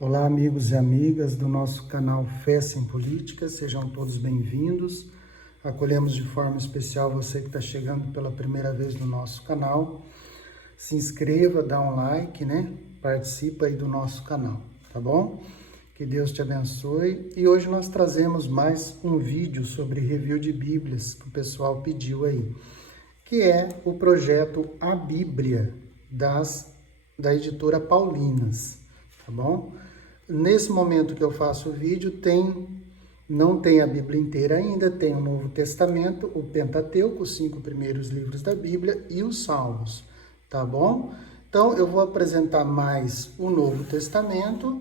Olá, amigos e amigas do nosso canal Fé Sem Política, sejam todos bem-vindos. Acolhemos de forma especial você que está chegando pela primeira vez no nosso canal. Se inscreva, dá um like, né? Participa aí do nosso canal, tá bom? Que Deus te abençoe. E hoje nós trazemos mais um vídeo sobre review de Bíblias que o pessoal pediu aí, que é o projeto A Bíblia da editora Paulinas, tá bom? Nesse momento que eu faço o vídeo, não tem a Bíblia inteira ainda, tem o Novo Testamento, o Pentateuco, os 5 primeiros livros da Bíblia e os Salmos, tá bom? Então, eu vou apresentar mais o Novo Testamento,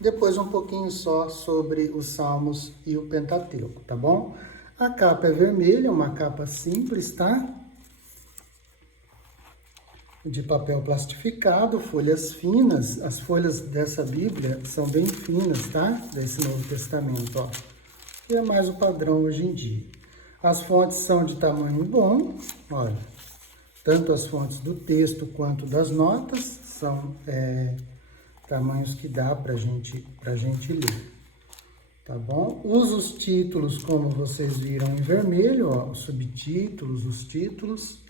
depois um pouquinho só sobre os Salmos e o Pentateuco, tá bom? A capa é vermelha, uma capa simples, tá? De papel plastificado, folhas finas. As folhas dessa Bíblia são bem finas, tá? Desse Novo Testamento, ó. Que é mais o padrão hoje em dia. As fontes são de tamanho bom, olha. Tanto as fontes do texto quanto das notas são tamanhos que dá pra gente ler, tá bom? Usa os títulos, como vocês viram, em vermelho, ó, os subtítulos, os títulos,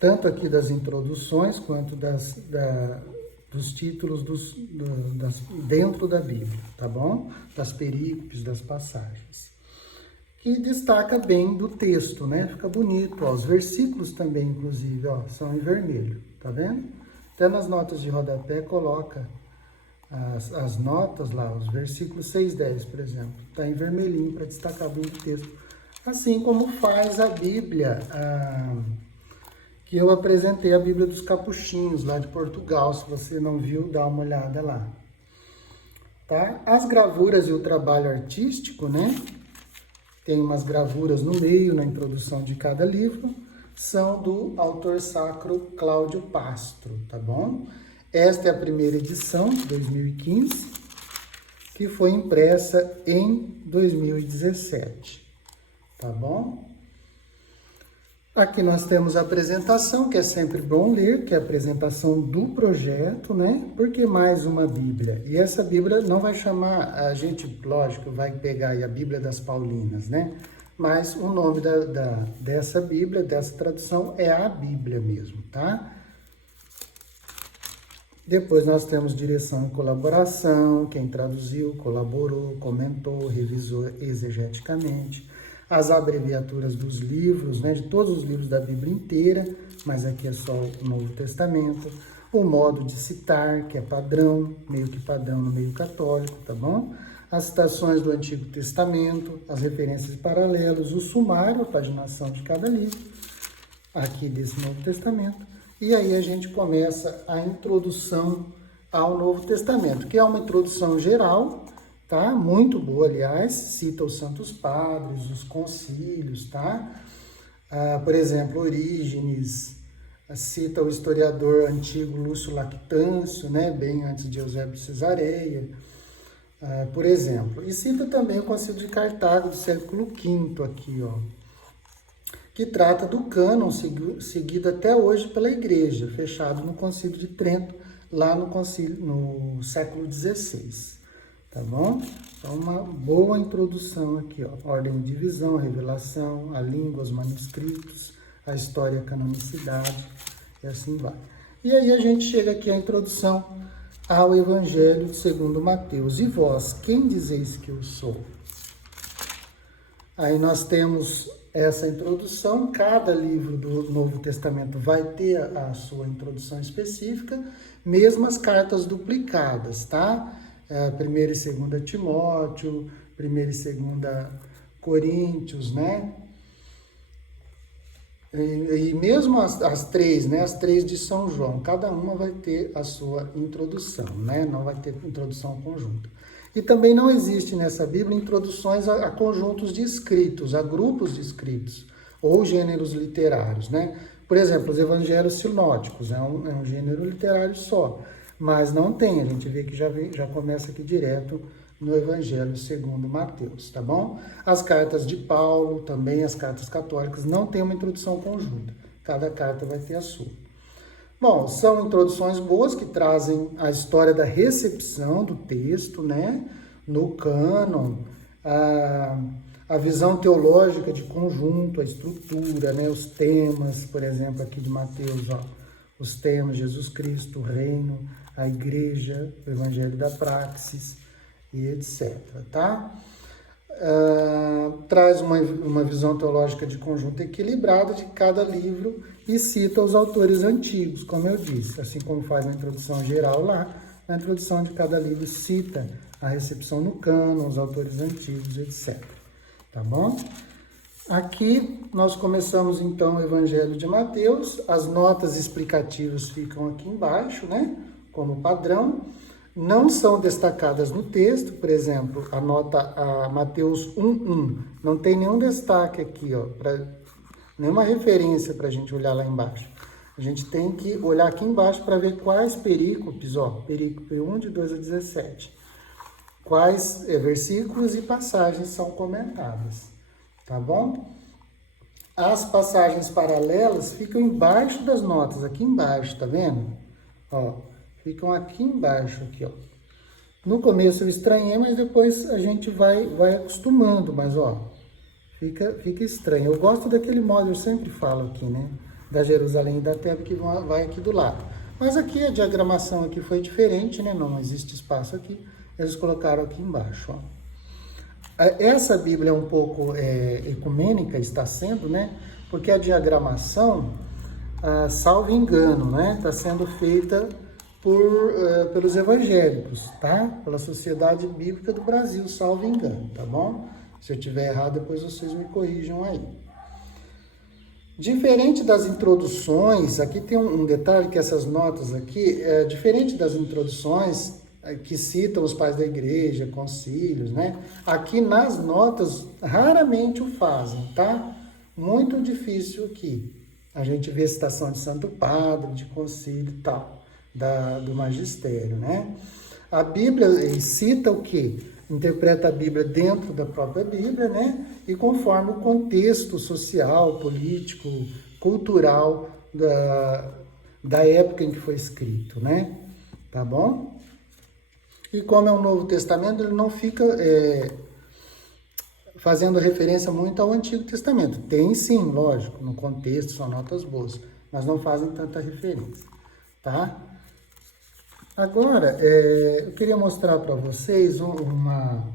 tanto aqui das introduções quanto dos títulos dentro da Bíblia, tá bom? Das perícopes, das passagens. Que destaca bem do texto, né? Fica bonito, ó. Os versículos também, inclusive, ó, são em vermelho, tá vendo? Até nas notas de rodapé coloca as notas lá, os versículos 6, 10, por exemplo, tá em vermelhinho para destacar bem o texto. Assim como faz a Bíblia, que eu apresentei a Bíblia dos Capuchinhos, lá de Portugal. Se você não viu, dá uma olhada lá. Tá? As gravuras e o trabalho artístico, né? Tem umas gravuras no meio, na introdução de cada livro, são do autor sacro Cláudio Pastro, tá bom? Esta é a primeira edição, de 2015, que foi impressa em 2017, tá bom? Aqui nós temos a apresentação, que é sempre bom ler, que é a apresentação do projeto, né? Porque mais uma Bíblia. E essa Bíblia não vai chamar, a gente, lógico, vai pegar aí a Bíblia das Paulinas, né? Mas o nome dessa Bíblia, dessa tradução, é a Bíblia mesmo, tá? Depois nós temos direção e colaboração, quem traduziu, colaborou, comentou, revisou exegeticamente. As abreviaturas dos livros, né, de todos os livros da Bíblia inteira, mas aqui é só o Novo Testamento. O modo de citar, que é padrão, meio que padrão no meio católico, tá bom? As citações do Antigo Testamento, as referências paralelas, o sumário, a paginação de cada livro, aqui desse Novo Testamento. E aí a gente começa a introdução ao Novo Testamento, que é uma introdução geral, tá? Muito boa, aliás, cita os santos padres, os concílios, tá? Por exemplo, Orígenes, cita o historiador antigo Lúcio Lactâncio, né? Bem antes de Eusébio de Cesareia, por exemplo. E cita também o Concílio de Cartago do século V aqui, ó, que trata do cânon seguido até hoje pela Igreja, fechado no Concílio de Trento, lá no século XVI. Tá bom? Então, uma boa introdução aqui, ó. Ordem de divisão, revelação, a língua, os manuscritos, a história, a canonicidade, e assim vai. E aí a gente chega aqui à introdução ao Evangelho segundo Mateus. E vós, quem dizeis que eu sou? Aí nós temos essa introdução. Cada livro do Novo Testamento vai ter a sua introdução específica, mesmo as cartas duplicadas, tá? 1 e 2 Timóteo, 1 e 2 Coríntios, né? E mesmo as três, né? As três de São João, cada uma vai ter a sua introdução, né? Não vai ter introdução conjunta. E também não existe nessa Bíblia introduções a conjuntos de escritos, a grupos de escritos, ou gêneros literários, né? Por exemplo, os evangelhos sinóticos, é um gênero literário só. Mas não tem, a gente vê que já começa aqui direto no Evangelho segundo Mateus, tá bom? As cartas de Paulo, também as cartas católicas, não tem uma introdução conjunta. Cada carta vai ter a sua. Bom, são introduções boas que trazem a história da recepção do texto, né? No cânon, a visão teológica de conjunto, a estrutura, né? Os temas, por exemplo, aqui de Mateus, ó, os temas, Jesus Cristo, o reino, a igreja, o evangelho da praxis e etc, tá? Traz uma visão teológica de conjunto equilibrada de cada livro e cita os autores antigos, como eu disse, assim como faz na introdução geral lá, na introdução de cada livro cita a recepção no cânon, os autores antigos, etc. Tá bom? Aqui nós começamos então o Evangelho de Mateus, as notas explicativas ficam aqui embaixo, né? Como padrão. Não são destacadas no texto, por exemplo, a nota a Mateus 1:1, não tem nenhum destaque aqui, ó, nenhuma referência para a gente olhar lá embaixo. A gente tem que olhar aqui embaixo para ver quais perícopes, ó, perícope 1, de 2 a 17, quais versículos e passagens são comentadas, tá bom? As passagens paralelas ficam embaixo das notas, aqui embaixo, tá vendo? Ó. Ficam aqui embaixo, aqui, ó. No começo eu estranhei, mas depois a gente vai acostumando, mas, ó, fica estranho. Eu gosto daquele modo, eu sempre falo aqui, né, da Jerusalém e da Tebe, que vai aqui do lado. Mas aqui a diagramação aqui foi diferente, né, não existe espaço aqui, eles colocaram aqui embaixo, ó. Essa Bíblia é um pouco ecumênica, está sendo, né, porque a diagramação, salvo engano, né, está sendo feita pelos evangélicos, tá? Pela Sociedade Bíblica do Brasil, salvo engano, tá bom? Se eu estiver errado, depois vocês me corrijam aí. Diferente das introduções, aqui tem um detalhe que essas notas aqui, diferente das introduções que citam os pais da igreja, concílios, né? Aqui nas notas, raramente o fazem, tá? Muito difícil aqui. A gente vê citação de Santo Padre, de concílio e tal. Do magistério, né? A Bíblia cita o quê? Interpreta a Bíblia dentro da própria Bíblia, né? E conforme o contexto social, político, cultural da época em que foi escrito, né? Tá bom? E como é um Novo Testamento, ele não fica fazendo referência muito ao Antigo Testamento. Tem sim, lógico, no contexto, são notas boas, mas não fazem tanta referência, tá? Agora, eu queria mostrar para vocês uma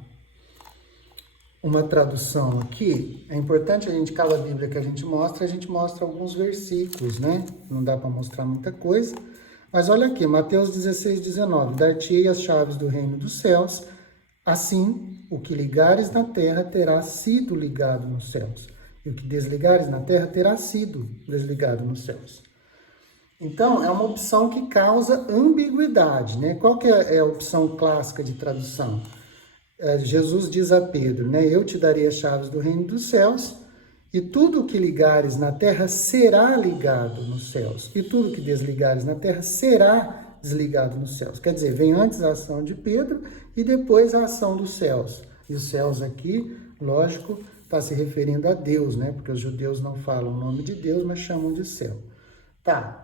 tradução aqui. É importante cada Bíblia que a gente mostra alguns versículos, né? Não dá para mostrar muita coisa. Mas olha aqui, Mateus 16:19. Dar-te-ei as chaves do reino dos céus, assim o que ligares na terra terá sido ligado nos céus, e o que desligares na terra terá sido desligado nos céus. Então, é uma opção que causa ambiguidade, né? Qual que é a opção clássica de tradução? Jesus diz a Pedro, né? Eu te darei as chaves do reino dos céus, e tudo o que ligares na terra será ligado nos céus, e tudo o que desligares na terra será desligado nos céus. Quer dizer, vem antes a ação de Pedro e depois a ação dos céus. E os céus aqui, lógico, está se referindo a Deus, né? Porque os judeus não falam o nome de Deus, mas chamam de céu. Tá.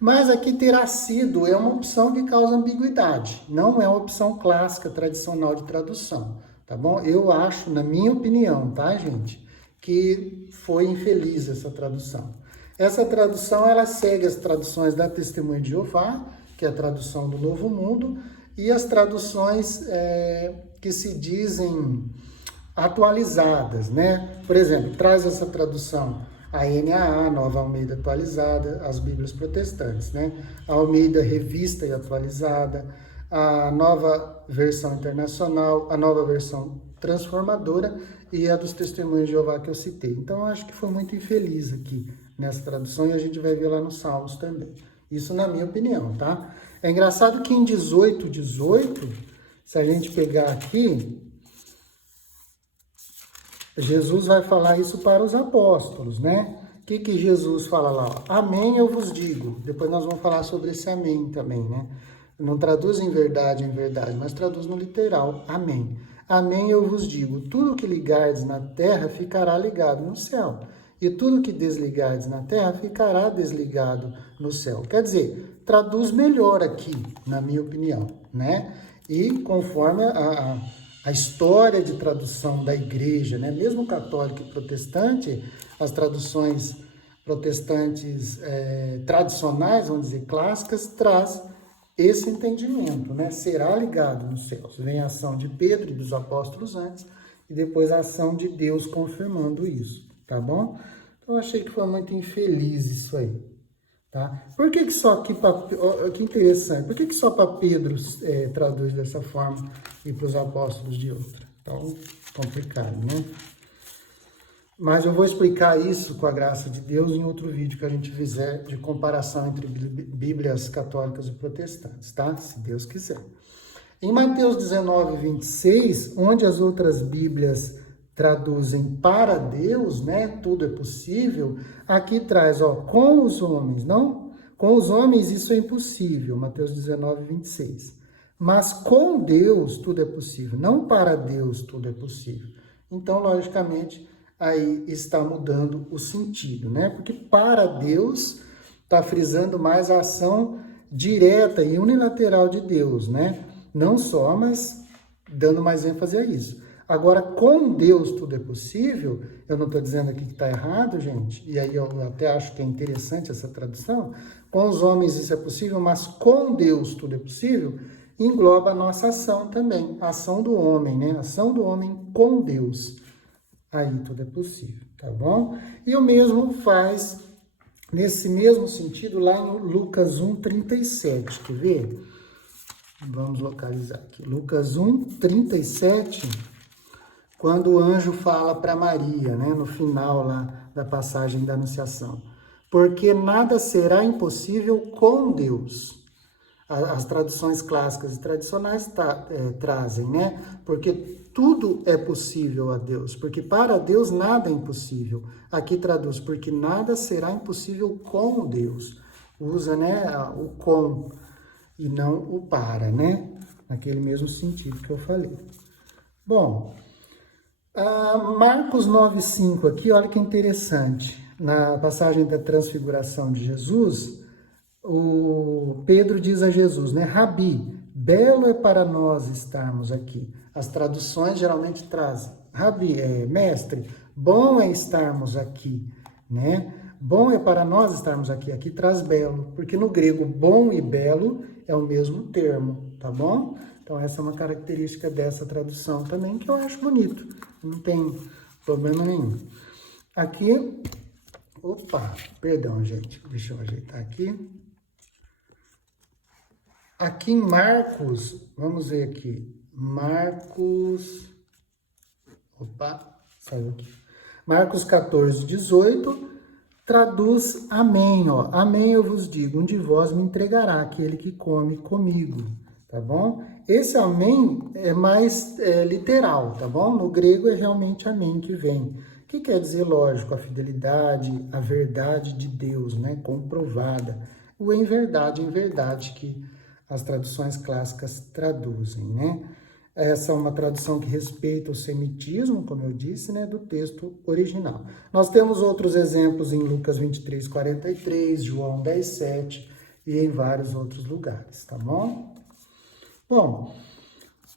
Mas aqui terá sido é uma opção que causa ambiguidade, não é uma opção clássica, tradicional de tradução, tá bom? Eu acho, na minha opinião, tá, gente, que foi infeliz essa tradução. Essa tradução, ela segue as traduções da Testemunha de Jeová, que é a tradução do Novo Mundo, e as traduções que se dizem atualizadas, né? Por exemplo, traz essa tradução a NAA, Nova Almeida Atualizada, as Bíblias Protestantes, né? A Almeida Revista e Atualizada, a Nova Versão Internacional, a Nova Versão Transformadora e a dos Testemunhos de Jeová que eu citei. Então, eu acho que foi muito infeliz aqui nessa tradução e a gente vai ver lá nos Salmos também. Isso na minha opinião, tá? É engraçado que em 18:18, se a gente pegar aqui, Jesus vai falar isso para os apóstolos, né? O que Jesus fala lá? Amém, eu vos digo. Depois nós vamos falar sobre esse amém também, né? Não traduz em verdade, mas traduz no literal. Amém. Amém, eu vos digo. Tudo que ligardes na terra ficará ligado no céu. e tudo que desligares na terra ficará desligado no céu. Quer dizer, traduz melhor aqui, na minha opinião, né? E conforme a história de tradução da igreja, né? Mesmo católica e protestante, as traduções protestantes tradicionais, vamos dizer, clássicas, traz esse entendimento, né? Será ligado nos céus. Vem a ação de Pedro e dos apóstolos antes, e depois a ação de Deus confirmando isso, tá bom? Então, eu achei que foi muito infeliz isso aí, tá? Por que só aqui, que interessante, por que só para Pedro traduz dessa forma e para os apóstolos de outra? Então, complicado, né? Mas eu vou explicar isso, com a graça de Deus, em outro vídeo que a gente fizer de comparação entre Bíblias católicas e protestantes, tá? Se Deus quiser. Em Mateus 19, 26, onde as outras Bíblias traduzem para Deus, né? Tudo é possível. Aqui traz, ó, com os homens, não? Com os homens isso é impossível, Mateus 19, 26. Mas com Deus tudo é possível, não para Deus tudo é possível. Então, logicamente, aí está mudando o sentido, né? Porque para Deus está frisando mais a ação direta e unilateral de Deus, né? Não só, mas dando mais ênfase a isso. Agora, com Deus tudo é possível, eu não estou dizendo aqui que está errado, gente, e aí eu até acho que é interessante essa tradução, com os homens isso é possível, mas com Deus tudo é possível, engloba a nossa ação também, a ação do homem, né? A ação do homem com Deus. Aí tudo é possível, tá bom? E o mesmo faz, nesse mesmo sentido, lá em Lucas 1:37, quer ver? Vamos localizar aqui. Lucas 1:37, quando o anjo fala para Maria, né, no final lá da passagem da Anunciação. Porque nada será impossível com Deus. As traduções clássicas e tradicionais trazem, né? Porque tudo é possível a Deus. Porque para Deus nada é impossível. Aqui traduz, porque nada será impossível com Deus. Usa, né, o com e não o para, né? Naquele mesmo sentido que eu falei. Bom, Marcos 9:5 aqui, olha que interessante. Na passagem da transfiguração de Jesus, o Pedro diz a Jesus, né? Rabi, belo é para nós estarmos aqui. As traduções geralmente trazem. Rabi, mestre, bom é estarmos aqui, né? Bom é para nós estarmos aqui. Aqui traz belo, porque no grego bom e belo é o mesmo termo, tá bom? Então essa é uma característica dessa tradução também que eu acho bonito. Não tem problema nenhum. Aqui, opa, perdão, gente. Deixa eu ajeitar aqui. Aqui em Marcos, vamos ver aqui. Marcos, opa, saiu aqui. Marcos 14:18. Traduz amém, ó. Amém eu vos digo, um de vós me entregará aquele que come comigo, tá bom? Esse amém é mais literal, tá bom? No grego é realmente amém que vem. Que quer dizer, lógico, a fidelidade, a verdade de Deus, né? Comprovada. O em verdade que as traduções clássicas traduzem, né? Essa é uma tradução que respeita o semitismo, como eu disse, né, do texto original. Nós temos outros exemplos em Lucas 23:43, João 10:7 e em vários outros lugares, tá bom? Bom,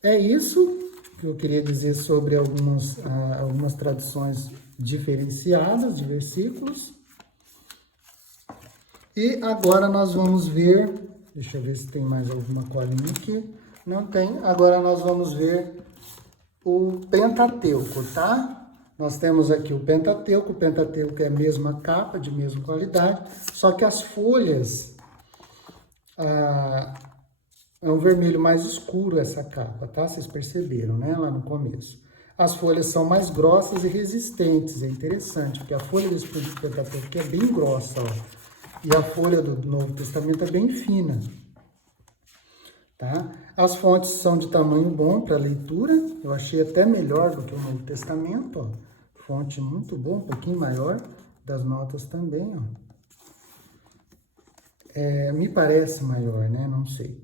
é isso que eu queria dizer sobre algumas traduções diferenciadas de versículos. E agora nós vamos ver, deixa eu ver se tem mais alguma colinha aqui. Não tem. Agora nós vamos ver o Pentateuco, tá? Nós temos aqui o Pentateuco é a mesma capa, de mesma qualidade, só que as folhas, é um vermelho mais escuro essa capa, tá? Vocês perceberam, né? Lá no começo. As folhas são mais grossas e resistentes, é interessante, porque a folha desse Pentateuco é bem grossa, ó, e a folha do Novo Testamento é bem fina. Tá? As fontes são de tamanho bom para leitura, eu achei até melhor do que o Novo Testamento, ó. Fonte muito boa, um pouquinho maior, das notas também, ó. Me parece maior, né? Não sei.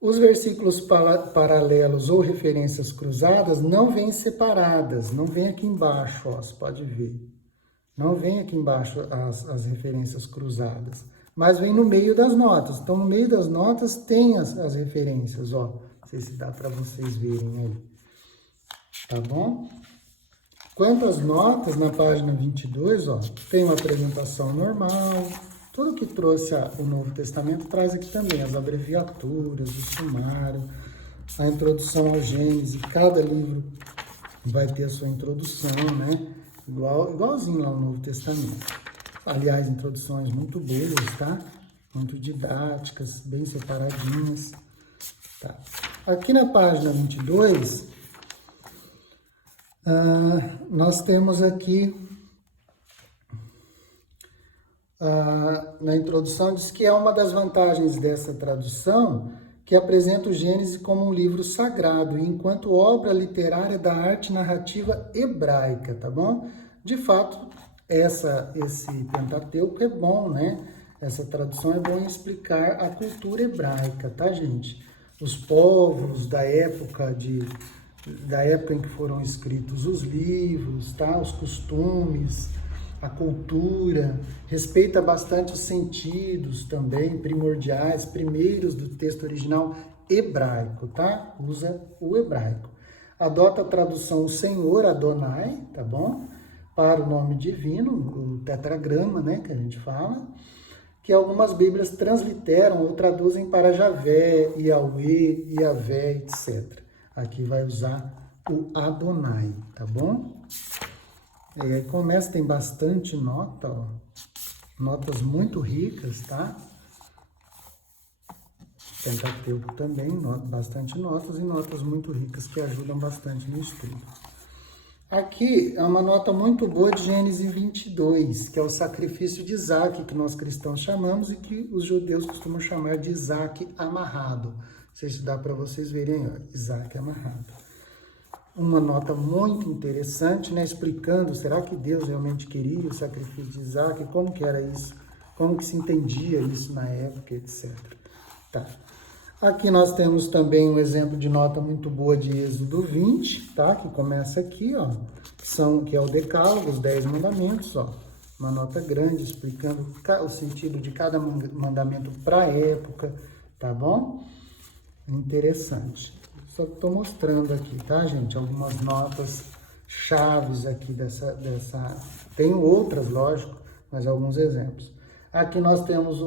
Os versículos paralelos ou referências cruzadas não vêm separadas, não vem aqui embaixo, ó, você pode ver. Não vem aqui embaixo as referências cruzadas, mas vem no meio das notas. Então, no meio das notas tem as referências, ó. Não sei se dá para vocês verem aí. Tá bom? Quanto às notas, na página 22, ó, tem uma apresentação normal. Tudo que trouxe o Novo Testamento traz aqui também as abreviaturas, o sumário, a introdução ao Gênesis. Cada livro vai ter a sua introdução, né? Igualzinho lá no Novo Testamento. Aliás, introduções muito boas, tá? Muito didáticas, bem separadinhas. Tá. Aqui na página 22, nós temos aqui, na introdução, diz que é uma das vantagens dessa tradução que apresenta o Gênesis como um livro sagrado, enquanto obra literária da arte narrativa hebraica, tá bom? De fato, esse Pentateuco é bom, né? Essa tradução é bom em explicar a cultura hebraica, tá, gente? Os povos da época em que foram escritos os livros, tá? Os costumes, a cultura, respeita bastante os sentidos também, primordiais, primeiros do texto original hebraico, tá? Usa o hebraico. Adota a tradução o Senhor Adonai, tá bom? Para o nome divino, o tetragrama, né, que a gente fala, que algumas bíblias transliteram ou traduzem para Javé, Yahweh, Yavé, etc. Aqui vai usar o Adonai, tá bom? E aí começa, tem bastante nota, ó. Notas muito ricas, tá? Pentateuco também, bastante notas e notas muito ricas que ajudam bastante no estudo. Aqui é uma nota muito boa de Gênesis 22, que é o sacrifício de Isaac, que nós cristãos chamamos e que os judeus costumam chamar de Isaac amarrado. Não sei se dá para vocês verem, ó, Isaac amarrado. Uma nota muito interessante, né, explicando, será que Deus realmente queria o sacrifício de Isaac? Como que era isso? Como que se entendia isso na época, etc. Tá. Aqui nós temos também um exemplo de nota muito boa de Êxodo 20, tá? Que começa aqui, ó, que é o Decálogo, os 10 mandamentos, ó. Uma nota grande explicando o sentido de cada mandamento para a época, tá bom? Interessante. Só estou mostrando aqui, tá, gente? Algumas notas chaves aqui dessa... Tenho outras, lógico, mas alguns exemplos. Aqui nós temos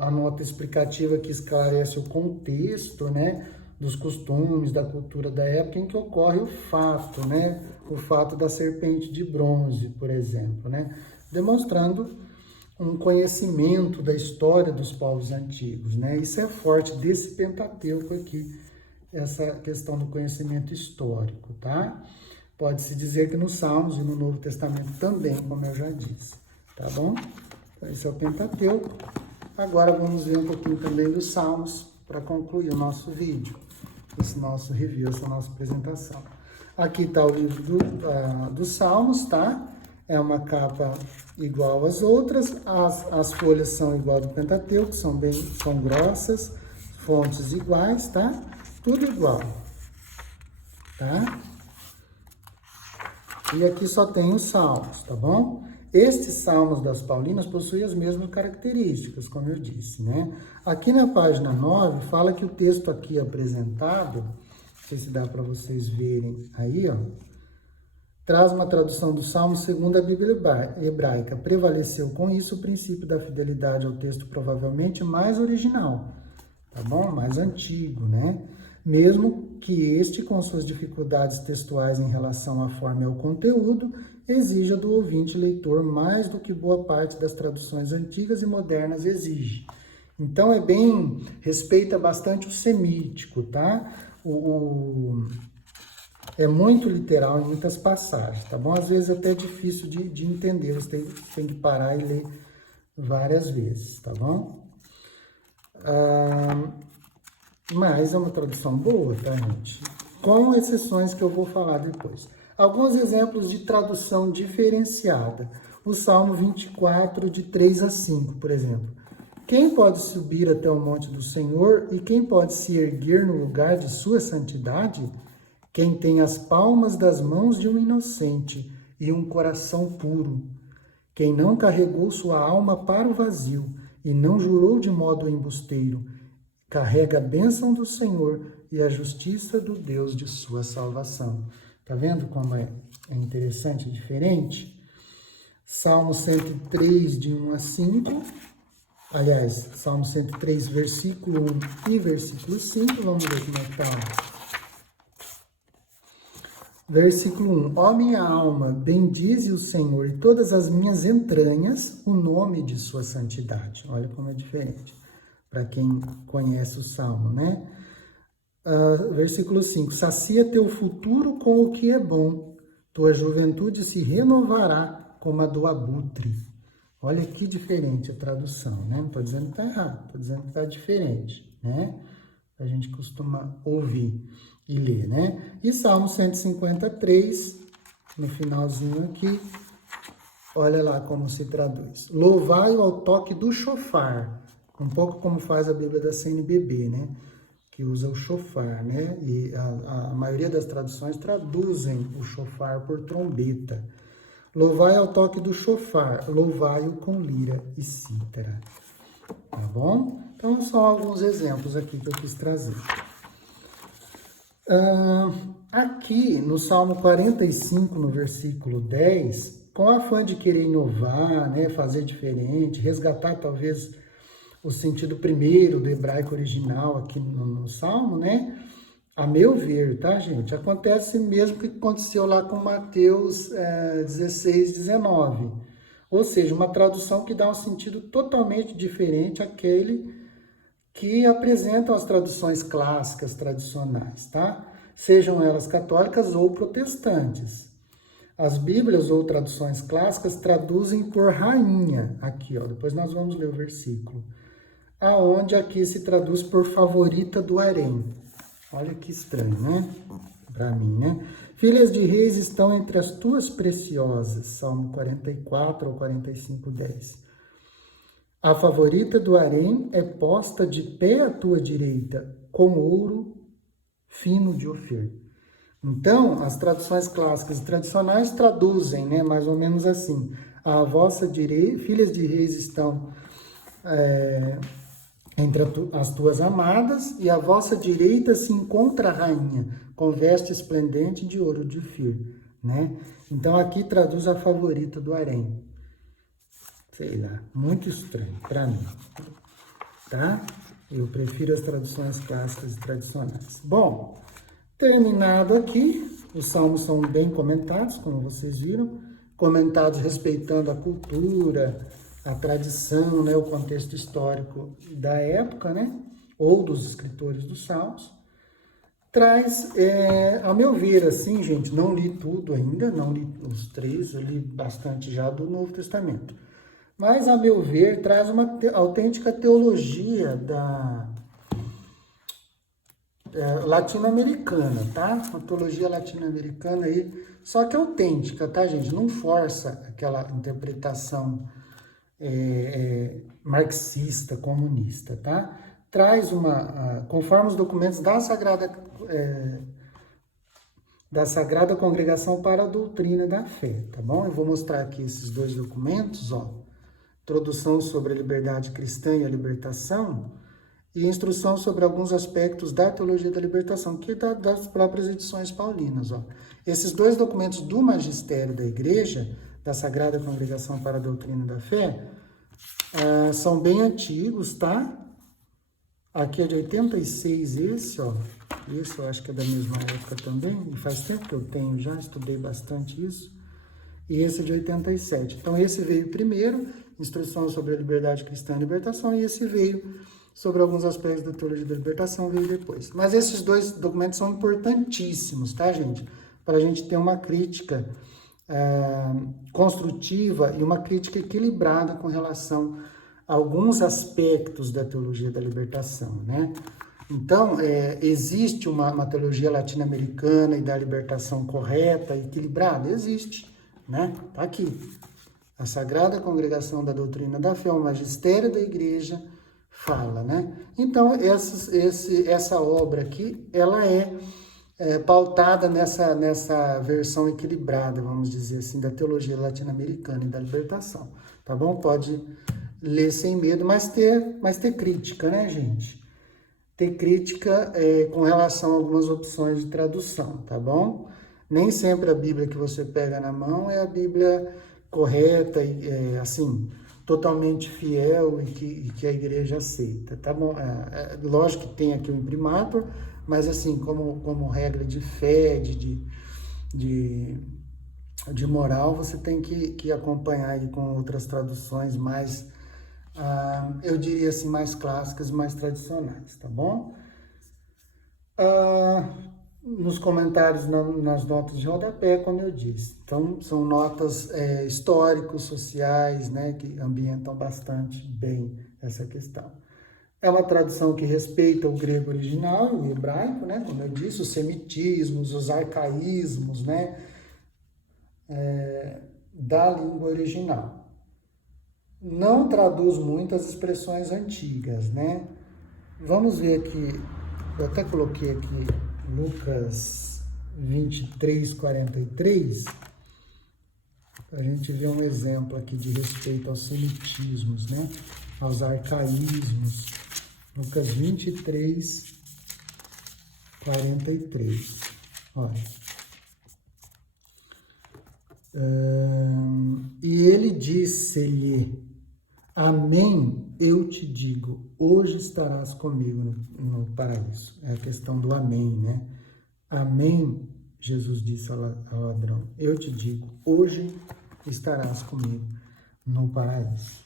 a nota explicativa que esclarece o contexto, né, dos costumes, da cultura da época em que ocorre o fato, né? O fato da serpente de bronze, por exemplo, né? Demonstrando um conhecimento da história dos povos antigos, né? Isso é forte desse Pentateuco aqui, essa questão do conhecimento histórico, tá? Pode-se dizer que nos Salmos e no Novo Testamento também, como eu já disse, tá bom? Então, esse é o Pentateuco. Agora vamos ver um pouquinho também dos Salmos para concluir o nosso vídeo, esse nosso review, essa nossa apresentação. Aqui está o livro dos Salmos, tá? É uma capa igual às outras, as folhas são igual ao do Pentateuco, são grossas, fontes iguais, tá? Tudo igual, tá? E aqui só tem os salmos, tá bom? Estes salmos das Paulinas possuem as mesmas características, como eu disse, né? Aqui na página 9, fala que o texto aqui apresentado, não sei se dá para vocês verem aí, ó, traz uma tradução do Salmo segundo a Bíblia hebraica. Prevaleceu com isso o princípio da fidelidade ao texto provavelmente mais original, tá bom? Mais antigo, né? Mesmo que este, com suas dificuldades textuais em relação à forma e ao conteúdo, exija do ouvinte leitor mais do que boa parte das traduções antigas e modernas exige. Então, respeita bastante o semítico, tá? É muito literal em muitas passagens, tá bom? Às vezes até é difícil de entender, você tem que parar e ler várias vezes, tá bom? Mas é uma tradução boa, tá, gente? Com exceções que eu vou falar depois. Alguns exemplos de tradução diferenciada. O Salmo 24, de 3 a 5, por exemplo. Quem pode subir até o monte do Senhor e quem pode se erguer no lugar de sua santidade? Quem tem as palmas das mãos de um inocente e um coração puro. Quem não carregou sua alma para o vazio e não jurou de modo embusteiro, carrega a bênção do Senhor e a justiça do Deus de sua salvação. Tá vendo como é interessante e diferente? Salmo 103, de 1 a 5. Aliás, Salmo 103, versículo 1 e versículo 5. Vamos ver como é que tá. Versículo 1. Ó minha alma, bendize o Senhor e todas as minhas entranhas, o nome de sua santidade. Olha como é diferente, para quem conhece o Salmo, né? Versículo 5. Sacia teu futuro com o que é bom, tua juventude se renovará como a do abutre. Olha que diferente a tradução, né? Não estou dizendo que está errado, estou dizendo que está diferente, né? A gente costuma ouvir e ler, né? E Salmo 153, no finalzinho aqui, olha lá como se traduz. Louvai-o ao toque do chofar, um pouco como faz a Bíblia da CNBB, né? Que usa o chofar, né? E a maioria das traduções traduzem o chofar por trombeta. Louvai ao toque do chofar, louvai-o com lira e cítara. Tá bom? Então, são alguns exemplos aqui que eu quis trazer. Aqui, no Salmo 45, no versículo 10, com a afã de querer inovar, né, fazer diferente, resgatar talvez o sentido primeiro do hebraico original aqui no Salmo, né? A meu ver, tá, gente? Acontece mesmo que aconteceu lá com Mateus 16, 19. Ou seja, uma tradução que dá um sentido totalmente diferente àquele que apresentam as traduções clássicas, tradicionais, tá? Sejam elas católicas ou protestantes. As Bíblias ou traduções clássicas traduzem por rainha, aqui, ó. Depois nós vamos ler o versículo. Aonde aqui se traduz por favorita do harém. Olha que estranho, né? Para mim, né? Filhas de reis estão entre as tuas preciosas. Salmo 44 ou 45, 10. A favorita do harém é posta de pé à tua direita, com ouro fino de Ofir. Então, as traduções clássicas e tradicionais traduzem, né? Mais ou menos assim. A vossa direita, filhas de reis estão entre as tuas amadas, e à vossa direita se encontra a rainha, com veste esplendente de ouro de Ofir, né? Então, aqui traduz a favorita do harém. Sei lá, muito estranho para mim, tá? Eu prefiro as traduções clássicas e tradicionais. Bom, terminado aqui, os salmos são bem comentados, como vocês viram, comentados respeitando a cultura, a tradição, né, o contexto histórico da época, né, ou dos escritores dos salmos. Traz, a meu ver, assim, gente, não li tudo ainda, não li os 3, eu li bastante já do Novo Testamento. Mas, a meu ver, traz uma autêntica teologia latino-americana, tá? Uma teologia latino-americana aí, só que autêntica, tá, gente? Não força aquela interpretação marxista, comunista, tá? Traz conforme os documentos da Sagrada Congregação para a Doutrina da Fé, tá bom? Eu vou mostrar aqui esses 2 documentos, ó. Introdução sobre a liberdade cristã e a libertação, e instrução sobre alguns aspectos da teologia da libertação, que é das próprias edições paulinas, ó. Esses 2 documentos do Magistério da Igreja, da Sagrada Congregação para a Doutrina da Fé, são bem antigos, tá? Aqui é de 86 esse, ó. Esse eu acho que é da mesma época também, e faz tempo que eu tenho já, estudei bastante isso. E esse é de 87. Então, esse veio primeiro, instrução sobre a liberdade cristã e a libertação, e esse veio sobre alguns aspectos da teologia da libertação, veio depois. Mas esses 2 documentos são importantíssimos, tá, gente? Para a gente ter uma crítica construtiva e uma crítica equilibrada com relação a alguns aspectos da teologia da libertação, né? Então, existe uma teologia latino-americana e da libertação correta, equilibrada? Existe, né? Tá aqui. A Sagrada Congregação da Doutrina da Fé, o Magistério da Igreja, fala, né? Então, essa obra aqui, ela é pautada nessa versão equilibrada, vamos dizer assim, da teologia latino-americana e da libertação, tá bom? Pode ler sem medo, mas ter crítica, né, gente? Ter crítica com relação a algumas opções de tradução, tá bom? Nem sempre a Bíblia que você pega na mão é a Bíblia correta e, assim, totalmente fiel e que a igreja aceita, tá bom? Lógico que tem aqui o imprimatur, mas assim, como regra de fé, de moral, você tem que acompanhar aí com outras traduções mais, eu diria assim, mais clássicas, mais tradicionais, tá bom? Nos comentários, nas notas de rodapé, como eu disse. Então, são notas históricos, sociais, né, que ambientam bastante bem essa questão. É uma tradução que respeita o grego original e o hebraico, né, como eu disse, os semitismos, os arcaísmos, né, da língua original. Não traduz muitas expressões antigas, né? Vamos ver aqui, eu até coloquei aqui Lucas 23, 43, para a gente ver um exemplo aqui de respeito aos semitismos, né? Aos arcaísmos. Lucas 23, 43. Olha. E ele disse-lhe: Amém, eu te digo, hoje estarás comigo no paraíso. É a questão do amém, né? Amém, Jesus disse ao ladrão, eu te digo, hoje estarás comigo no paraíso.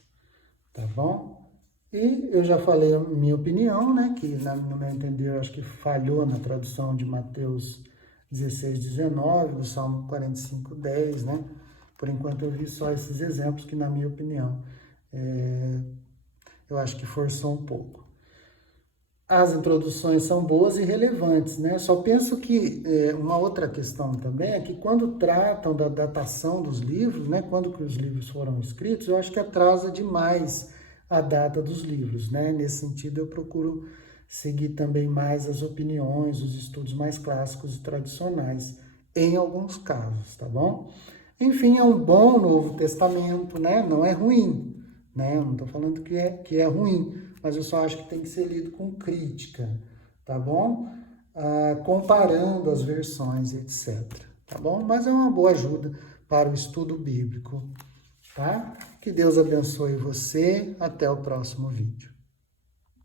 Tá bom? E eu já falei a minha opinião, né? Que, no meu entender, eu acho que falhou na tradução de Mateus 16, 19, do Salmo 45, 10, né? Por enquanto eu vi só esses exemplos que, na minha opinião, eu acho que forçou um pouco. As introduções são boas e relevantes, né? Só penso que uma outra questão também é que quando tratam da datação dos livros, né? Quando que os livros foram escritos, eu acho que atrasa demais a data dos livros, né? Nesse sentido, eu procuro seguir também mais as opiniões, os estudos mais clássicos e tradicionais, em alguns casos, tá bom? Enfim, é um bom Novo Testamento, né? Não é ruim, né? Eu não estou falando que é ruim, mas eu só acho que tem que ser lido com crítica, tá bom? Comparando as versões, etc. Tá bom? Mas é uma boa ajuda para o estudo bíblico, tá? Que Deus abençoe você. Até o próximo vídeo.